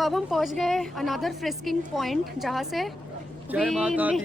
अब हम पहुंच गए अनदर फ्रिस्किंग पॉइंट जहाँ से जय माता दी,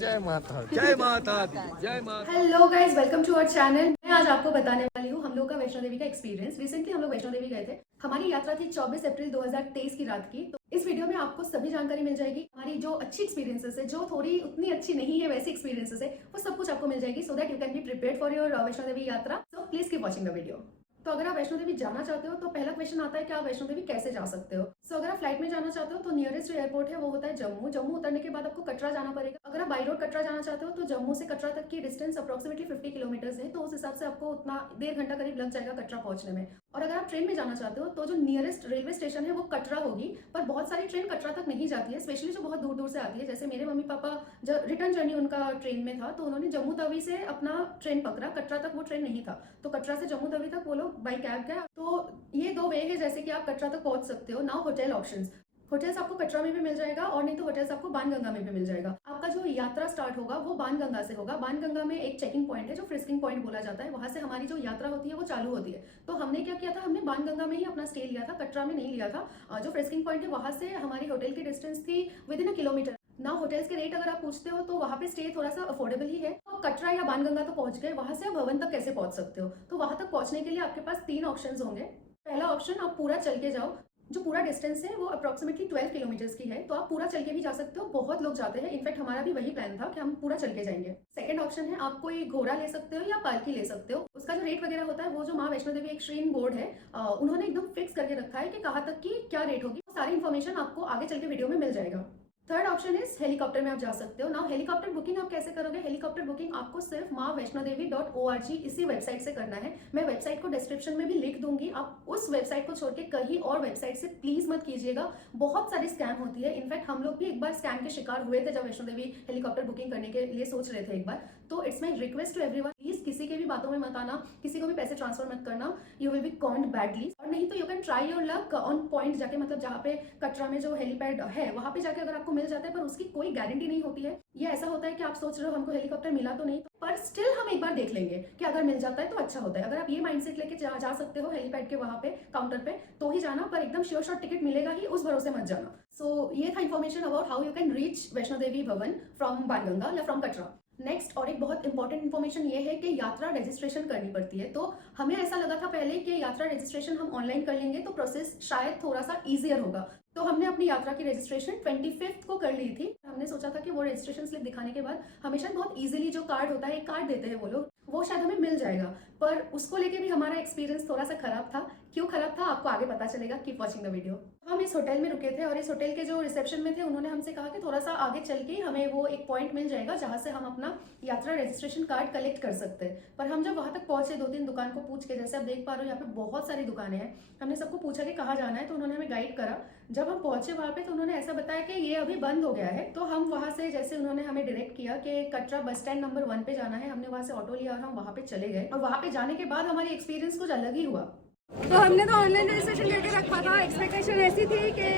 जय माता, जय माता दी, जय माता। Hello guys, welcome to our channel. मैं आज आपको बताने वाली हूँ हम लोग का वैष्णो देवी का एक्सपीरियंस। रिसेंटली हम लोग वैष्णो देवी गए थे। हमारी यात्रा थी 24 अप्रैल 2023 की रात की। तो इस वीडियो में आपको सभी जानकारी मिल जाएगी। हमारी जो अच्छी एक्सपीरियंसेस है, जो थोड़ी उतनी अच्छी नहीं है वैसी एक्सपीरियंसेस है, वो सब कुछ आपको मिल जाएगी, so that you can be prepared for your Vaishno Devi yatra. So please keep watching the video. तो अगर आप वैष्णो देवी जाना चाहते हो तो पहला क्वेश्चन आता है कि आप वैष्णो देवी कैसे जा सकते हो। सो अगर आप फ्लाइट में जाना चाहते हो तो नियरेस्ट जो एयरपोर्ट है वो होता है जम्मू। जम्मू उतरने के बाद आपको कटरा जाना पड़ेगा। अगर आप बाई रोड कटरा जाना चाहते हो तो जम्मू से कटरा तक की डिस्टेंस अप्रोक्सीमेटली 50 किलोमीटर्स है, तो उस हिसाब से आपको उतना 1.5 घंटा करीब लग जाएगा कटरा पहुंचने में। और अगर आप ट्रेन में जाना चाहते हो तो जो नियरेस्ट रेलवे स्टेशन है वो कटरा होगी, पर बहुत सारी ट्रेन कटरा तक नहीं जाती है, स्पेशली जो बहुत दूर दूर से आती है। जैसे मेरे मम्मी पापा जब रिटर्न जर्नी उनका ट्रेन में था तो उन्होंने जम्मू तवी से अपना ट्रेन पकड़ा, कटरा तक वो ट्रेन नहीं था, तो कटरा से जम्मू तवी तक वो लोग बाई कैब गए। तो ये दो वे है जैसे कि आप कटरा तक पहुंच सकते हो। नाउ होटल ऑप्शंस, होटल्स आपको कटरा में भी मिल जाएगा और नहीं तो होटल्स आपको बाणगंगा में भी मिल जाएगा। आपका जो यात्रा स्टार्ट होगा वो बाणगंगा से होगा। बाणगंगा में एक चेकिंग पॉइंट है जो फ्रिस्किंग पॉइंट बोला जाता है, वहां से हमारी जो यात्रा होती है वो चालू होती है। तो हमने क्या किया था, हमने बाणगंगा में ही अपना स्टे लिया था, कटरा में नहीं लिया था। जो फ्रिस्किंग पॉइंट है वहां से हमारी होटल की डिस्टेंस थी विदिन अ किलोमीटर। ना होटल्स के रेट अगर आप पूछते हो तो वहां पे स्टे थोड़ा सा अफोर्डेबल ही है। तो कटरा या बाणगंगा तो पहुंच गए, वहां से आप भवन तक कैसे पहुंच सकते हो, तो वहां तक पहुंचने के लिए आपके पास 3 ऑप्शंस होंगे। पहला ऑप्शन, आप पूरा चल के जाओ। जो पूरा डिस्टेंस है वो अप्रोक्सीमेटली 12 किलोमीटर्स की है, तो आप पूरा चल के भी जा सकते हो। बहुत लोग जाते हैं, इनफैक्ट हमारा भी वही प्लान था कि हम पूरा चल के जाएंगे। सेकंड ऑप्शन है, आप कोई घोड़ा ले सकते हो या पालकी ले सकते हो। उसका जो रेट वगैरह होता है वो जो माँ वैष्णो देवी एक श्रीन बोर्ड है उन्होंने एकदम फिक्स करके रखा है कि कहाँ तक की क्या रेट होगी। सारी इन्फॉर्मेशन आपको आगे चल के वीडियो में मिल जाएगा। थर्ड ऑप्शन इज हेलीकॉप्टर में आप जा सकते हो। नाउ हेलीकॉप्टर बुकिंग आप कैसे करोगे? हेलीकॉप्टर बुकिंग आपको सिर्फ maavaishnodevi.org इसी वेबसाइट से करना है। मैं वेबसाइट को डिस्क्रिप्शन में भी लिख दूंगी, आप उस वेबसाइट को छोड़ के कहीं और वेबसाइट से प्लीज मत कीजिएगा। बहुत सारी स्कैम होती है। इनफैक्ट हम लोग भी एक बार स्कैम के शिकार हुए थे जब वैष्णो देवी हेलीकॉप्टर बुकिंग करने के लिए सोच रहे थे एक बार। तो it's my request to everyone, please किसी के भी बातों में मत आना, किसी को भी पैसे ट्रांसफर मत करना, यू विल बी कॉन्ड बैडली। और नहीं तो you can try your luck on point जाके, मतलब जहाँ पे कटरा में जो हेलीपैड है वहां पे जाके अगर आपको मिल जाता है, पर उसकी कोई गारंटी नहीं होती है। ये ऐसा होता है कि आप सोच रहे हो हमको हेलीकॉप्टर मिला तो नहीं, पर स्टिल हम एक बार देख लेंगे कि अगर मिल जाता है तो अच्छा होता है। अगर आप ये माइंडसेट लेके जा सकते हो हेलीपैड के वहां पे काउंटर पे तो ही जाना, पर एकदम श्योर शॉट टिकट मिलेगा ही, उस भरोसे मत जाना। सो ये था information about how you can reach Vaishno Devi Bhawan from Banganga या फ्रॉम कटरा। नेक्स्ट और एक बहुत इंपॉर्टेंट इन्फॉर्मेशन ये है कि यात्रा रजिस्ट्रेशन करनी पड़ती है। तो हमें ऐसा लगा था पहले कि यात्रा रजिस्ट्रेशन हम ऑनलाइन कर लेंगे तो प्रोसेस शायद थोड़ा सा इजियर होगा, तो हमने अपनी यात्रा की रजिस्ट्रेशन 25 को कर ली थी। हमने सोचा था कि वो रजिस्ट्रेशन स्लिप दिखाने के बाद हमेशा बहुत इजीली जो कार्ड होता है, एक कार्ड देते हैं वो लोग, वो शायद हमें मिल जाएगा, पर उसको लेके भी हमारा एक्सपीरियंस थोड़ा सा खराब था। क्यों खराब था आपको आगे पता चलेगा, कीप वॉचिंग द वीडियो। हम इस होटल में रुके थे और इस होटल के जो रिसेप्शन में थे उन्होंने हमसे कहा कि थोड़ा सा आगे चल के हमें वो एक पॉइंट मिल जाएगा जहां से हम अपना यात्रा रजिस्ट्रेशन कार्ड कलेक्ट कर सकते हैं। पर हम जब वहां तक पहुंचे 2-3 दुकान को पूछ के, जैसे आप देख पा रहे हो यहाँ पे बहुत सारी दुकानें हैं, हमने सबको पूछा कि कहाँ जाना है, तो उन्होंने हमें गाइड करा। जब हम पहुंचे वहां पे तो उन्होंने ऐसा बताया कि ये अभी बंद हो गया है। तो हम वहां से, जैसे उन्होंने हमें डायरेक्ट किया कि कटरा बस स्टैंड नंबर 1 पे जाना है, हमने वहां से ऑटो लिया और हम वहां पे चले गए। और वहां पे जाने के बाद हमारी एक्सपीरियंस कुछ अलग ही हुआ। तो हमने तो ऑनलाइन रजिस्ट्रेशन करके रखा था, एक्सपेक्टेशन ऐसी थी कि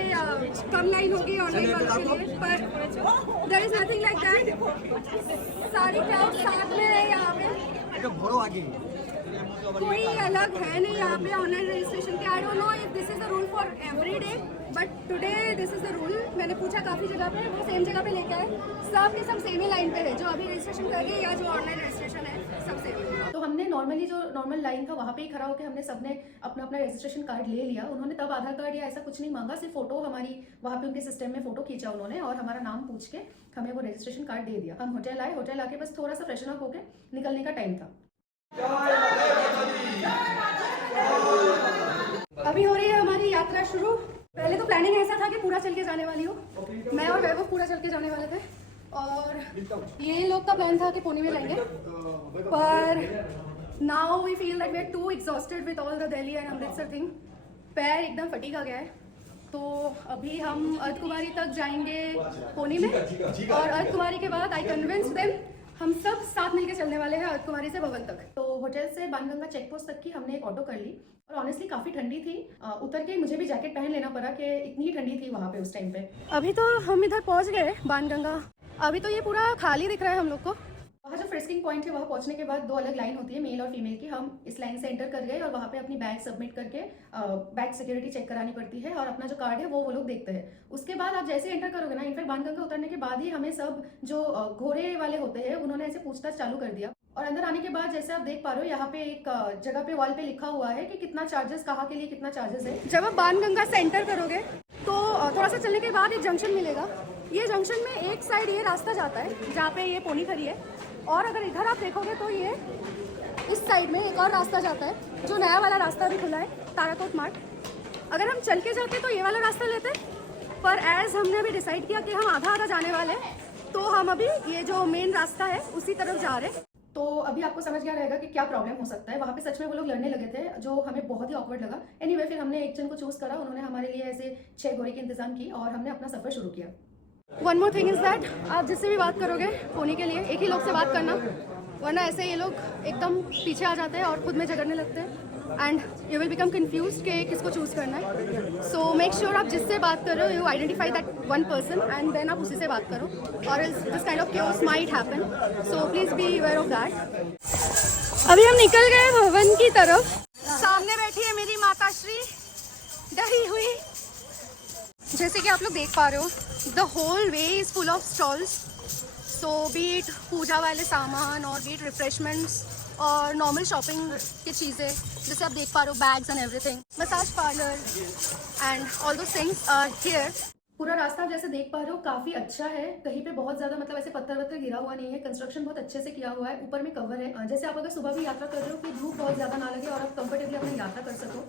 कम लाइन होगी ऑनलाइन वालों के लिए, पर there is nothing like that. सारी क्राउड साथ में है यहाँ पे, कोई अलग है नहीं यहाँ पे ऑनलाइन रजिस्ट्रेशन के। I don't know if this is the rule for every day, but today this is the rule. मैंने पूछा काफी जगह पे, वो सेम जगह पे लेके आए, सब के सब सेम ही लाइन पे है, जो अभी रजिस्ट्रेशन कर गए या जो ऑनलाइन रजिस्ट्रेशन है, सब सेम है। तो हमने नॉर्मली जो नॉर्मल लाइन था वहाँ पे ही खड़ा होकर हमने सबने अपना अपना रजिस्ट्रेशन कार्ड ले लिया। उन्होंने तब आधार कार्ड या ऐसा कुछ नहीं मांगा, सिर्फ फोटो हमारी वहाँ पे उनके सिस्टम में फोटो खींचा उन्होंने और हमारा नाम पूछ के हमें वो रजिस्ट्रेशन कार्ड दे दिया। हम होटल आए, होटल आके बस थोड़ा सा फ्रेशन अप होके निकलने का टाइम था। अभी हो रही है हमारी यात्रा शुरू। पहले तो प्लानिंग ऐसा था कि पूरा चल के जाने वाली हूँ, मैं और वैभव पूरा चल के जाने वाले थे, और ये लोग का प्लान था कि पुणे में जाएंगे, पर now we feel that we are too exhausted with all the Delhi and Amritsar thing. पैर एकदम फटीग आ गया है, तो अभी हम अर्धकुमारी तक जाएंगे पुणे में, और अर्धकुमारी के बाद आई कन्विंस देम हम सब साथ मिलकर चलने वाले हैं अर्धकुमारी से भवन तक। तो होटल से बाणगंगा चेक पोस्ट तक की हमने एक ऑटो कर ली, और ऑनेस्टली काफी ठंडी थी। उतर के मुझे भी जैकेट पहन लेना पड़ा कि इतनी ठंडी थी वहाँ पे उस टाइम पे। अभी तो हम इधर पहुँच गए बाणगंगा। अभी तो ये पूरा खाली दिख रहा है हम लोग को, वहाँ जो फ्रिस्किंग पॉइंट है वहाँ पहुँचने के बाद 2 अलग लाइन होती है, मेल और फीमेल की। हम इस लाइन से एंटर कर गए और वहाँ पे अपनी बैग सबमिट करके बैग सिक्योरिटी चेक करानी पड़ती है और अपना जो कार्ड है वो लोग देखते हैं। उसके बाद आप जैसे एंटर करोगे ना, इनफैक्ट बाणगंगा उतरने के बाद ही हमें सब जो घोड़े वाले होते हैं उन्होंने ऐसे पूछताछ चालू कर दिया। और अंदर आने के बाद जैसे आप देख पा रहे हो यहाँ पे एक जगह पे वॉल पे लिखा हुआ है कि कितना चार्जेस, कहाँ के लिए कितना चार्जेस है। जब आप बाणगंगा से एंटर करोगे तो थोड़ा सा चलने के बाद एक जंक्शन मिलेगा। ये जंक्शन में एक साइड ये रास्ता जाता है जहाँ पे ये पोनी खड़ी है, और अगर इधर आप देखोगे तो ये इस साइड में एक और रास्ता जाता है जो नया वाला रास्ता भी खुला है, ताराकोट मार्ग। अगर हम चल के जाते तो ये वाला रास्ता लेते, पर एज हमने अभी डिसाइड किया कि हम आधा आधा जाने वाले हैं तो हम अभी ये जो मेन रास्ता है उसी तरफ जा रहे हैं। तो अभी आपको समझ गया रहेगा कि क्या प्रॉब्लम हो सकता है। वहाँ पे सच में वो लोग लड़ने लगे थे जो हमें बहुत ही ऑकवर्ड लगा। एनीवे फिर हमने एक जन को चूज करा, उन्होंने हमारे लिए ऐसे 6 घोड़े की इंतजाम की और हमने अपना सफर शुरू किया। One more thing is that आप जिससे भी बात करोगे पोनी के लिए एक ही लोग से बात करना, वरना ऐसे ये लोग एकदम पीछे आ जाते हैं और खुद में झगड़ने लगते हैं and you will become confused कि किसको चूज करना है। सो मेक श्योर आप जिससे बात कर रहे हो you identify that one person and then आप उसी से बात करो, और this kind of chaos might happen, so please be aware of that. अभी हम निकल गए भवन की तरफ। सामने बैठी है मेरी माता श्री डरी हुई। जैसे कि आप लोग देख पा रहे हो the whole way is full of stalls, so बीट पूजा वाले सामान और बीट रिफ्रेशमेंट्स और नॉर्मल शॉपिंग की चीज़ें जैसे आप देख पा रहे हो, bags and everything, massage parlour and all those things are here. पूरा रास्ता आप जैसे देख पा रहे हो काफी अच्छा है, कहीं पे बहुत ज्यादा मतलब ऐसे पत्थर वत्थर गिरा हुआ नहीं है, कंस्ट्रक्शन बहुत अच्छे से किया हुआ है, ऊपर में कवर है। जैसे आप अगर सुबह भी यात्रा कर रहे हो कि धूप बहुत ज्यादा ना लगे और आप कंफर्टेबली अपनी यात्रा कर सको।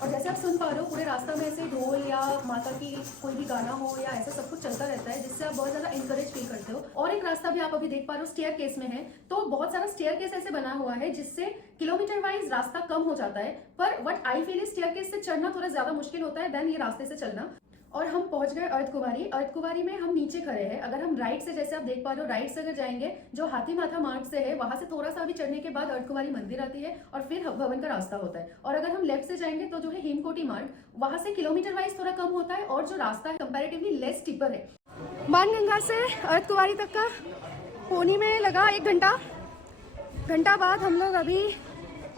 और जैसे आप सुन पा रहे हो पूरे रास्ता में ऐसे ढोल या माता की कोई भी गाना हो या ऐसा सब कुछ चलता रहता है, जिससे आप बहुत ज्यादा इंकरेज फील करते हो। और एक रास्ता भी आप अभी देख पा रहे हो स्टेयर केस में है, तो बहुत सारा स्टेयर केस ऐसे बना हुआ है जिससे किलोमीटर वाइज रास्ता कम हो जाता है, पर what I feel staircase से चढ़ना थोड़ा ज्यादा मुश्किल होता है देन ये रास्ते से चलना। और हम पहुंच गए अर्धकुंवारी। अर्धकुंवारी में हम नीचे खड़े हैं। अगर हम राइट से जैसे आप देख पा रहे हो राइट से अगर जाएंगे जो हाथी माथा मार्ग से है वहां से थोड़ा सा भी चढ़ने के बाद अर्धकुंवारी मंदिर आती है और फिर भवन का रास्ता होता है। और अगर हम लेफ्ट से जाएंगे तो जो है हेमकोटी मार्ग, वहां से किलोमीटर वाइज थोड़ा कम होता है और जो रास्ता है कंपैरेटिवली लेस स्टीपर है। बाणगंगा से अर्धकुंवारी तक का पोनी में लगा 1 घंटा बाद हम लोग अभी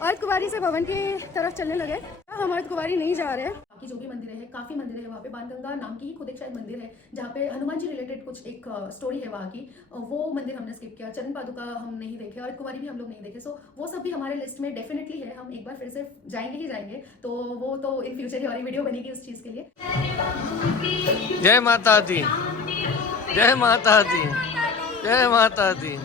अर्धकुंवारी से भवन की तरफ चलने लगे। हम अर्धकुंवारी नहीं जा रहे हैं। बाकी जो भी मंदिर है, काफी मंदिर है वहाँ पे। बाणगंगा नाम की ही खुद एक शायद मंदिर है जहाँ पे हनुमान जी रिलेटेड कुछ एक स्टोरी है वहाँ की, वो मंदिर हमने स्किप किया। चरण पादुका हम नहीं देखे, अर्धकुंवारी भी हम लोग नहीं देखे। सो वो सब भी हमारे लिस्ट में डेफिनेटली है। हम एक बार फिर से जाएंगे ही जाएंगे, तो वो तो इन फ्यूचर ही और वीडियो बनेगी उस चीज के लिए। जय माता दी, जय माता दी, जय माता दी।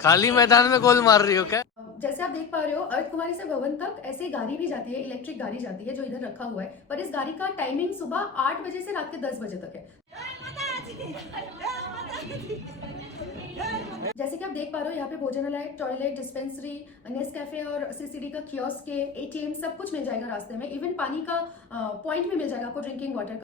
खाली मैदान में गोल मार रही हो क्या? जैसे आप देख पा रहे हो अर्धकुंवारी से भवन तक ऐसे गाड़ी भी जाती है, इलेक्ट्रिक गाड़ी जाती है जो इधर रखा हुआ है, पर इस गाड़ी का टाइमिंग सुबह 8 बजे से रात के 10 बजे तक है। जैसे कि आप देख पा रहे हो यहाँ पे भोजनालय, टॉयलेट, डिस्पेंसरी, नेस्कैफे और सीसीडी का कियोस्क, एटीएम सब कुछ मिल जाएगा रास्ते में। इवन पानी का पॉइंट भी मिल जाएगा आपको, ड्रिंकिंग वाटर का।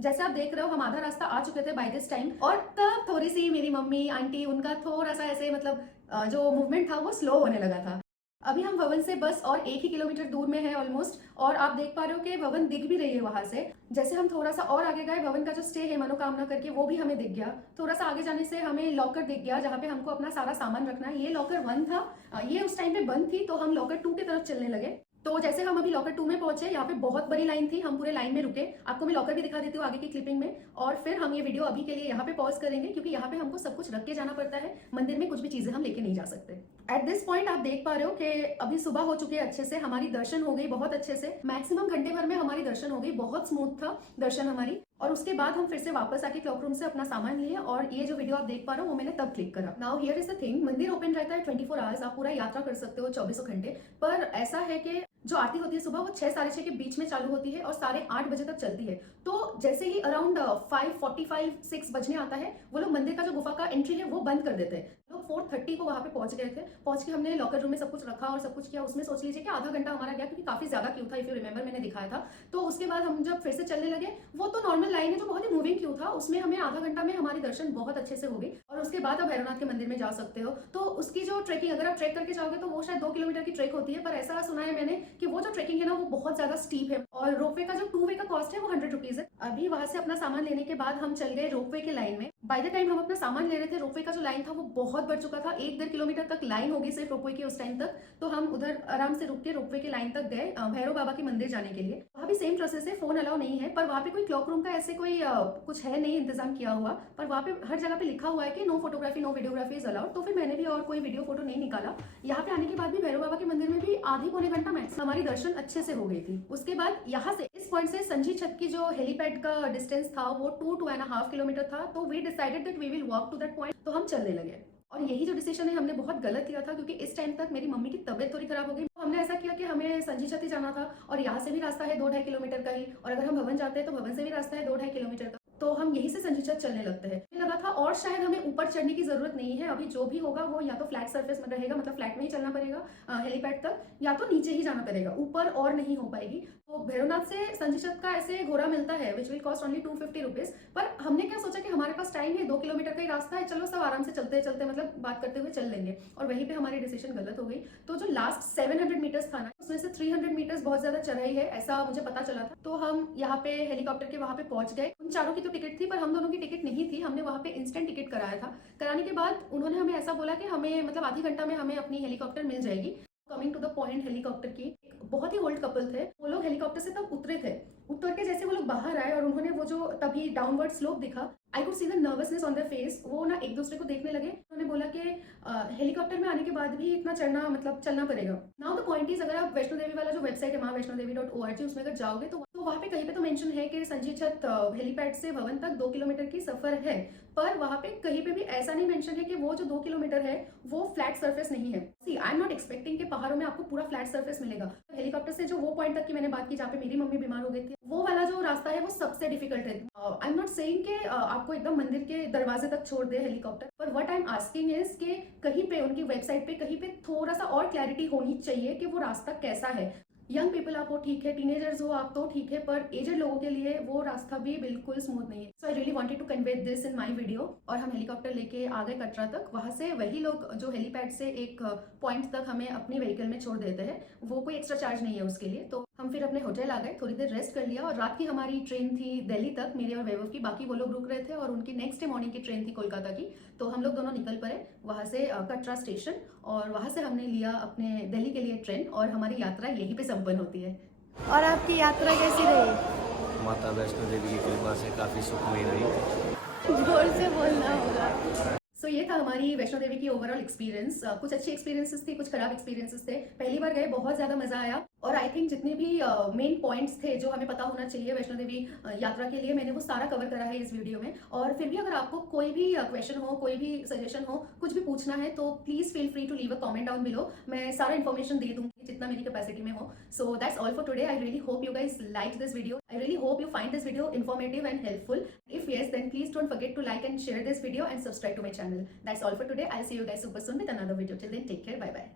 जैसे आप देख रहे हो हम आधा रास्ता आ चुके थे बाय दिस टाइम, और तब थोड़ी सी मेरी मम्मी आंटी उनका थोड़ा सा ऐसे मतलब जो मूवमेंट था वो स्लो होने लगा था। अभी हम भवन से बस और 1 ही किलोमीटर दूर में है ऑलमोस्ट, और आप देख पा रहे हो कि भवन दिख भी रही है वहां से। जैसे हम थोड़ा सा और आगे गए, भवन का जो स्टे है मनोकामना करके वो भी हमें दिख गया। थोड़ा सा आगे जाने से हमें लॉकर दिख गया जहाँ पे हमको अपना सारा सामान रखना है। ये लॉकर 1 था, ये उस टाइम पे बंद थी, तो हम लॉकर 2 की तरफ चलने लगे। तो जैसे हम अभी लॉकर 2 में पहुंचे, यहाँ पे बहुत बड़ी लाइन थी, हम पूरे लाइन में रुके। आपको मैं लॉकर भी दिखा देती हूँ आगे की क्लिपिंग में, और फिर हम ये वीडियो अभी के लिए यहाँ पे पॉज करेंगे क्योंकि यहाँ पे हमको सब कुछ रख के जाना पड़ता है। मंदिर में कुछ भी चीजें हम लेके नहीं जा सकते। एट दिस पॉइंट आप देख पा रहे हो कि अभी सुबह हो चुकी है अच्छे से, हमारी दर्शन हो गई बहुत अच्छे से। मैक्सिमम घंटे भर में हमारी दर्शन हो गई, बहुत स्मूथ था दर्शन हमारी। और उसके बाद हम फिर से वापस आके क्लॉक रूम से अपना सामान लिए, और ये जो वीडियो आप देख पा रहे हो वो मैंने तब क्लिक करा। Now here is the thing, मंदिर ओपन रहता है 24 आवर्स, आप पूरा यात्रा कर सकते हो 24 घंटे। पर ऐसा है कि जो आरती होती है सुबह वो 6 साढ़े 6 के बीच में चालू होती है और 8:30 बजे तक चलती है। तो जैसे ही अराउंड 5:45 6 बजने आता है, वो लोग मंदिर का जो गुफा का एंट्री है वो बंद कर देते हैं। लोग 4:30 को वहां पे पहुंच गए थे। पहुंच के हमने लॉकर रूम में सब कुछ रखा और सब कुछ किया। उसमें सोच लीजिए कि आधा घंटा हमारा गया, क्योंकि काफी ज्यादा क्यू था, इफ यू रिमेंबर मैंने दिखाया था। तो उसके बाद हम जब फिर से चलने लगे, वो तो नॉर्मल लाइन है जो बहुत ही मूविंग क्यू था, उसमें हमें आधा घंटा में हमारी दर्शन बहुत अच्छे से हो गई। और उसके बाद आप भैरवनाथ के मंदिर में जा सकते हो। तो उसकी जो ट्रेकिंग, अगर आप ट्रेक करके जाओगे तो वो शायद 2 किलोमीटर की ट्रेक होती है, पर ऐसा सुना है मैंने कि वो जो ट्रेकिंग है ना वो बहुत ज्यादा स्टीप है और रोपवे का जो 2 वे का कॉस्ट है वो 100 रुपीज है। अभी वहां से अपना सामान लेने के बाद हम चल गए रोपवे के लाइन में। बाय द टाइम हम अपना सामान ले रहे थे रोपवे का जो लाइन था वो बहुत बढ़ चुका था, 1-1.5 किलोमीटर तक लाइन होगी सिर्फ रोपवे की उस टाइम तक। तो हम उधर आराम से रुक के रोपवे के लाइन तक गए भैरव बाबा के मंदिर जाने के लिए। वहाँ भी सेम प्रोसेस है, फोन अलाउ नहीं है, पर वहाँ पे कोई क्लॉक रूम का ऐसे कोई कुछ है नहीं इंतजाम किया हुआ, पर वहाँ पे हर जगह पे लिखा हुआ है कि no photography no videography is allowed. तो फिर मैंने भी और कोई वीडियो फोटो नहीं निकाला। यहाँ पे आने के बाद भी भैरव बाबा के मंदिर में भी आधी पौने घंटा मैक्स हमारी दर्शन अच्छे से हो गई थी। उसके बाद यहाँ से इस पॉइंट से संजी छत की जो हेलीपैड का डिस्टेंस था वो 2.5 किलोमीटर था। तो we decided that we will walk to that point. तो हम चलने लगे और यही जो डिसीजन है हमने बहुत गलत लिया था, क्योंकि इस टाइम तक मेरी मम्मी की तबीयत थोड़ी खराब हो गई। हमने ऐसा किया कि हमें संजी छत ही जाना था और यहाँ से भी रास्ता है 2-2.5 किलोमीटर का ही, और अगर हम भवन जाते हैं तो भवन से भी रास्ता है 2-2.5 किलोमीटर का। तो हम यही से संजी छत चलने लगते हैं। मुझे लगा था और शायद हमें ऊपर चढ़ने की जरूरत नहीं है, अभी जो भी होगा वो या तो फ्लैट सर्फेस में रहेगा, मतलब फ्लैट में ही चलना पड़ेगा हेलीपैड तक, या तो नीचे ही जाना पड़ेगा, ऊपर और नहीं हो पाएगी। तो भैरवनाथ से संजी छत का ऐसे घोड़ा मिलता है which will cost only 250 rupees. पर हमने क्या सोचा कि हमारे पास टाइम है, 2 किलोमीटर का ही रास्ता है, चलो सब आराम से चलते चलते मतलब बात करते हुए चल लेंगे, और वहीं पे हमारी डिसीजन गलत हो गई। तो जो लास्ट 700 मीटर्स था ना उसमें से 300 मीटर्स बहुत ज्यादा चढ़ाई है ऐसा मुझे पता चला था। तो हम यहाँ पे हेलीकॉप्टर के वहां पे पहुंच गए। उन चारों की तो टिकट थी पर हम दोनों की टिकट नहीं थी। हमने वहां पे इंस्टेंट टिकट कराया था। कराने के बाद उन्होंने हमें ऐसा बोला कि हमें मतलब आधी घंटा में हमें अपनी हेलीकॉप्टर मिल जाएगी। Coming to the point helicopter की, बहुत ही ओल्ड कपल थे वो लोग, हेलीकॉप्टर से तब उतरे थे। उतर के जैसे वो लोग बाहर आए और उन्होंने वो जो तभी डाउनवर्ड स्लोप दिखा, I could see the nervousness on their face. वो ना एक दूसरे को देखने लगे। उन्होंने बोला कि हेलीकॉप्टर में आने के बाद भी इतना चढ़ना मतलब चलना पड़ेगा। नाउ द पॉइंट इज, अगर आप वैष्णो देवी वाला जो वेबसाइट है महावैष्णोदेवी.org उसमें अगर जाओगे तो वहाँ पे कहीं पे तो मेंशन है कि संजी छत हेलीपैड से भवन तक 2 किलोमीटर की सफर है, पर वहाँ पे कहीं पे भी ऐसा नहीं मेंशन है कि वो जो 2 किलोमीटर है वो फ्लैट सरफेस नहीं है। सी आई एम नॉट एक्सपेक्टिंग कि पहाड़ों में आपको पूरा फ्लैट सरफेस मिलेगा। हेलीकॉप्टर से जो वो पॉइंट तक की मैंने बात की जहाँ पे मेरी मम्मी बीमार हो गई थी, वो वाला जो रास्ता है वो सबसे डिफिकल्ट है। आई एम नॉट सेइंग कि आपको एकदम मंदिर के दरवाजे तक छोड़ दे हेलीकॉप्टर, पर what I am asking is कि कहीं पे उनकी वेबसाइट पे कहीं पे थोड़ा सा और क्लैरिटी होनी चाहिए कि वो रास्ता कैसा है। यंग पीपल आप हो ठीक है, टीनेजर्स हो आप तो ठीक है, पर एजेड लोगों के लिए वो रास्ता भी बिल्कुल स्मूथ नहीं है। So I really wanted to convey this in my video. और हम हेलीकॉप्टर लेके आ गए कटरा तक। वहां से वही लोग जो हेलीपैड से एक पॉइंट तक हमें अपनी व्हीकल में छोड़ देते हैं, वो कोई एक्स्ट्रा चार्ज नहीं है उसके लिए। तो हम फिर अपने होटल आ गए, थोड़ी देर रेस्ट कर लिया, और रात की हमारी ट्रेन थी दिल्ली तक, मेरे और वैभव की। बाकी वो लोग रुक रहे थे और उनकी नेक्स्ट डे मॉर्निंग की ट्रेन थी कोलकाता की। तो हम लोग दोनों निकल पड़े वहां से कटरा स्टेशन, और वहां से हमने लिया अपने दिल्ली के लिए ट्रेन, और हमारी यात्रा यहीं पे संपन्न होती है। और आपकी यात्रा कैसी रही? माता वैष्णो देवी की कृपा से काफी सुखमय रही। जोर से बोलना होगा। सो ये था हमारी वैष्णो देवी की ओवरऑल एक्सपीरियंस। कुछ अच्छे एक्सपीरियंसेस थे, कुछ खराब एक्सपीरियंसेस थे। पहली बार गए, बहुत ज्यादा मजा आया, और आई थिंक जितने भी मेन पॉइंट्स थे जो हमें पता होना चाहिए वैष्णो देवी यात्रा के लिए, मैंने वो सारा कवर करा है इस वीडियो में। और फिर भी अगर आपको कोई भी क्वेश्चन हो, कोई भी सजेशन हो, कुछ भी पूछना है, तो please feel free to leave a comment down below. मैं सारा इन्फॉर्मेशन दे दूंगी जितना मेरी कैपेसिटी में हो। So that's all for today. I really hope you guys like this video. I really hope you find this video informative and helpful. If yes, then please don't forget to like and share this video and subscribe to my channel. That's all for today. I'll see you guys super soon with another video. Till then, take care. Bye bye.